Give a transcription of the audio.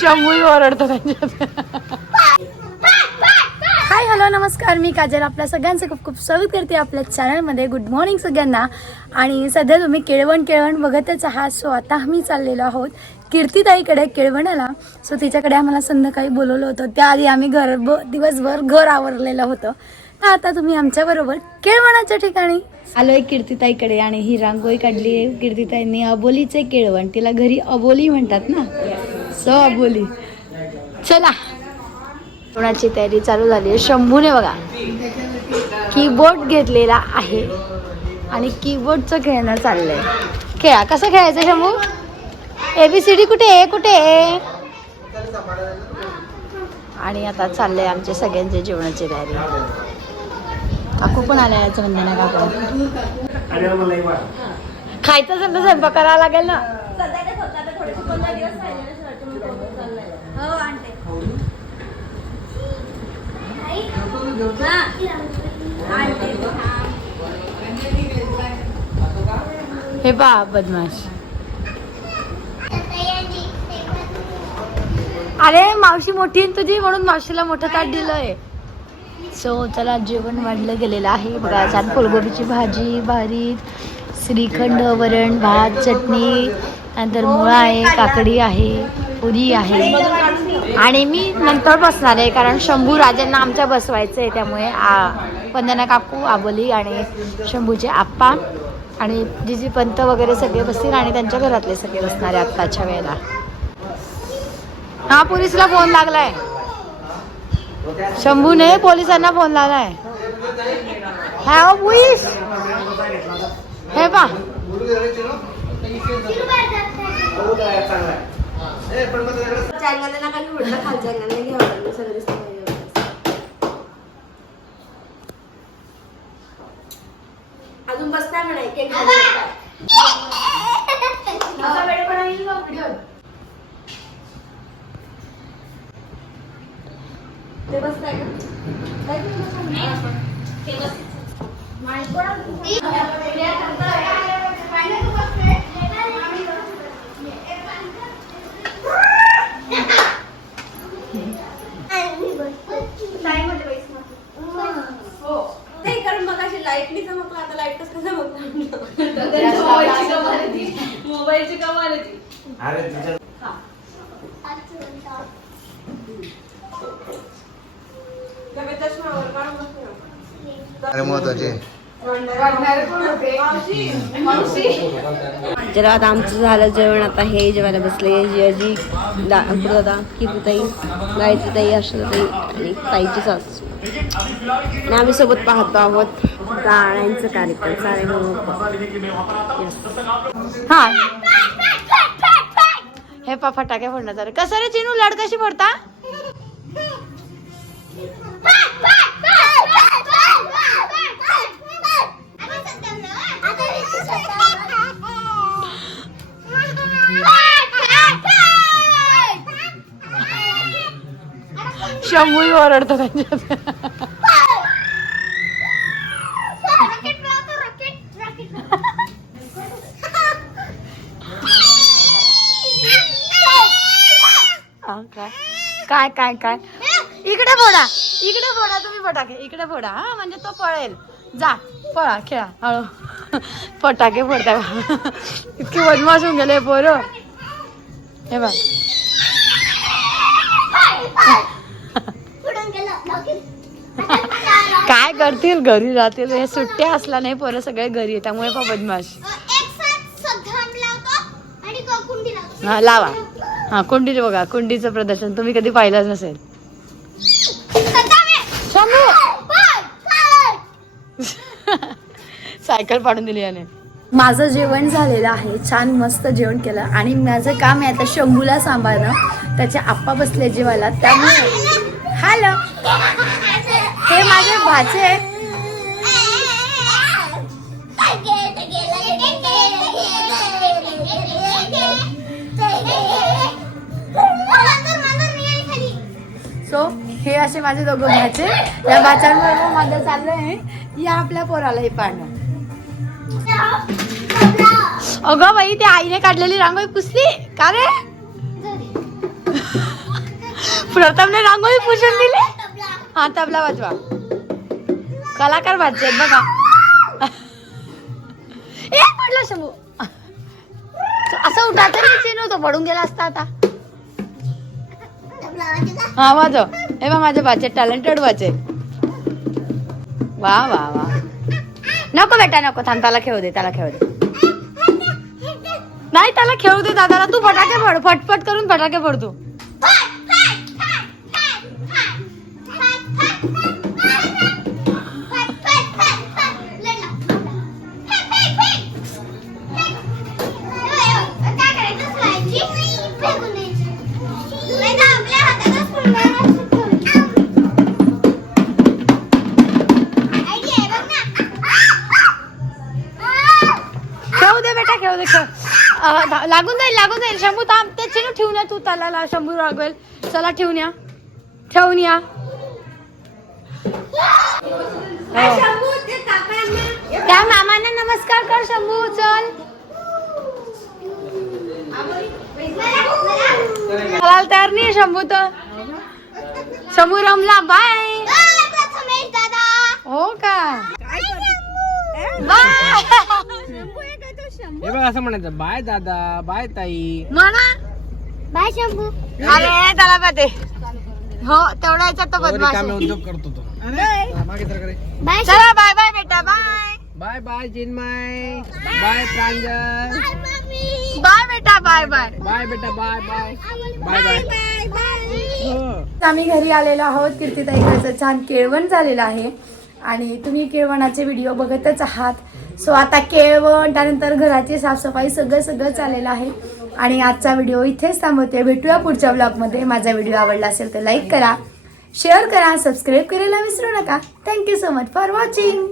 शंभूही ओरडतो त्यांच्यात. Hi hello नमस्कार. मी काजल. आपल्या सगळ्यांचं खूप खूप स्वागत करते आपल्या चॅनलमध्ये. गुड मॉर्निंग सगळ्यांना. आणि सध्या तुम्ही केळवण केळवण बघतच आहात. सो आता आम्ही चाललेलो आहोत कीर्तीताईकडे केळवणाला. सो तिच्याकडे आम्हाला संध्याकाळी बोलवलं होतं. त्याआधी आम्ही घर ब दिवसभर घर आवरलेलं होतं. तर आता तुम्ही आमच्याबरोबर केळवणाच्या ठिकाणी. आलोय कीर्तीताईकडे आणि ही रांगोळी काढली आहे. कीर्तीताईंनी अबोलीचे केळवण तिला घरी अबोली म्हणतात ना? सो अबोली चला. जेवणाची तयारी चालू झाली आहे? शंभूने बघा. कीबोर्ड घेतलेला आहे. आणि कीबोर्डचं खेळणं चाललंय. खेळा. कसं खेळायचं शंभू? एबीसीडी कुठे आहे? कुठे आहे? आणि आता चाललंय आमचे सगळ्यांचे जेवणाची तयारी. काकू पण आल्या याचं म्हणजे ना काकू खायचं असेल तर स्वयंपाक करावा लागेल ना. हे पा बदमाश. अरे मावशी मोठी आहे ना तुझी म्हणून मावशीला मोठं ताट दिलंय. सो चला जेवण वाढलं गेलेलं आहे. बघा छान फुलगोबीची भाजी भारीत. श्रीखंड वरण भात चटणी. नंतर मुळा आहे काकडी आहे पुरी आहे. आणि मी नंतर बसणार आहे कारण शंभू राजांना आमच्या बसवायचं आहे त्यामुळे आ वंदना काकू आबोली आणि शंभूचे आप्पा आणि जिजी पंत वगैरे सगळे बसतील आणि त्यांच्या घरातले सगळे बसणार आहे आत्ताच्या वेळेला. हा पोलिसला फोन लागलाय. शंभूने पोलिसांना फोन लागलाय. Have police! हे पा अजून बसताय म्हणा एक एक ते बसताय हो ते कारण मग अशी लाईटनी चमकला आता लाइट कसं चमकला मोबाईलची कमाल आहे ती अरे ना. अरे महत्त्वाचे. तर आता आमचं झालं जेवण आता हे जेवायला बसले जियाजी दादा किती गायत्री ताई ताई आणि ताईची सासू. आणि आम्ही सोबत पाहतो आहोत गाण्यांचं कार्यक्रम. सारे हा. हे पा फटाके फोडण्याचा कसं रे चिनू? लाड कशी फोडता? शंभूही ओरडतो त्यांच्यात. काय? काय काय इकडे फोडा इकडे फोडा तुम्ही फटाके. इकडे फोडा हा म्हणजे तो पळेल. जा पळा खेळा हळू. फटाके फोडता इतके बदमाश होऊन गेले पोरं. हे बघ. काय करतील? घरी राहतील. हे सुट्ट्या असला नाही पोरं सगळे घरी आहे, त्यामुळे बदमाश. हा लावा. हा कुंडी बघा. कुंडीचं प्रदर्शन. तुम्ही कधी पाहिलंच नसेल. शंभू सायकल पाडून दिली याने. माझं जेवण झालेलं आहे. छान मस्त जेवण केलं. आणि माझं काम आहे आता शंभूला सांभाळणं. त्याचे आप्पा बसले जेवायला. त्यामुळे हॅलो हे माझे भाचे आहेत. सो हे असे माझे दोघं भाचे. या भाच्यांबरोबर माझं चाललंय या आपल्या पोराला हे पाडणं अगं बाई ते आईने काढलेली रांगोळी पुसली. का रे? प्रथमने रांगोळी पुसून दिली? हा तबला वाजवा. कलाकार वाजचे बघा. ए पडला शंभू. असं उठा तर चिनू पडून गेला असता आता. हा वाजव. हे बा माझे बाचे टॅलेंटेड वाचे वा वा वा. नको बेटा नको. थांब त्याला खेळू दे त्याला खेळू दे. नाही त्याला खेळू दे दादाला. तू फटाके फोड फटफट करून फटाके फोड तू. लागून जाईल लागून जाईल. शंभू थांब ते चिनू ठेवून तू त्याला शंभू रागवेल. चला ठेवून या. ठेवून या. त्या मामांना नमस्कार कर शंभू चल. तयार नाही शंभू तर. शंभू रमला बाय. हो का? बाय. हे बघ असं म्हणायचं बाय दादा बाय ताई. म्हणा. बाय शंभू. अरे त्याला पाहते हो तेवढा याच्यात तो बदमाश. उद्योग करतो तो. बाय. चला बाय बाय बेटा bye. Bye bye Chinmay. Bye. Pranjal. Bye बेटा बाय बाय. बाय बेटा बाय बाय. Bye bye. हो. आम्ही घरी आलेलो आहोत कीर्तिताईकडचं छान केळवण झालेलं आहे. आणि तुम्ही केळवणाचे व्हिडिओ बघतच आहात. सो आता केळवण त्यानंतर घराची साफसफाई सगळं सगळं चाललेलं आहे. आणि आजचा व्हिडिओ इथेच थांबवते. भेटूया पुढच्या ब्लॉगमध्ये माझा व्हिडिओ आवडला असेल तर लाईक करा. शेअर करा सबस्क्राईब करायला विसरू नका. Thank you so much for watching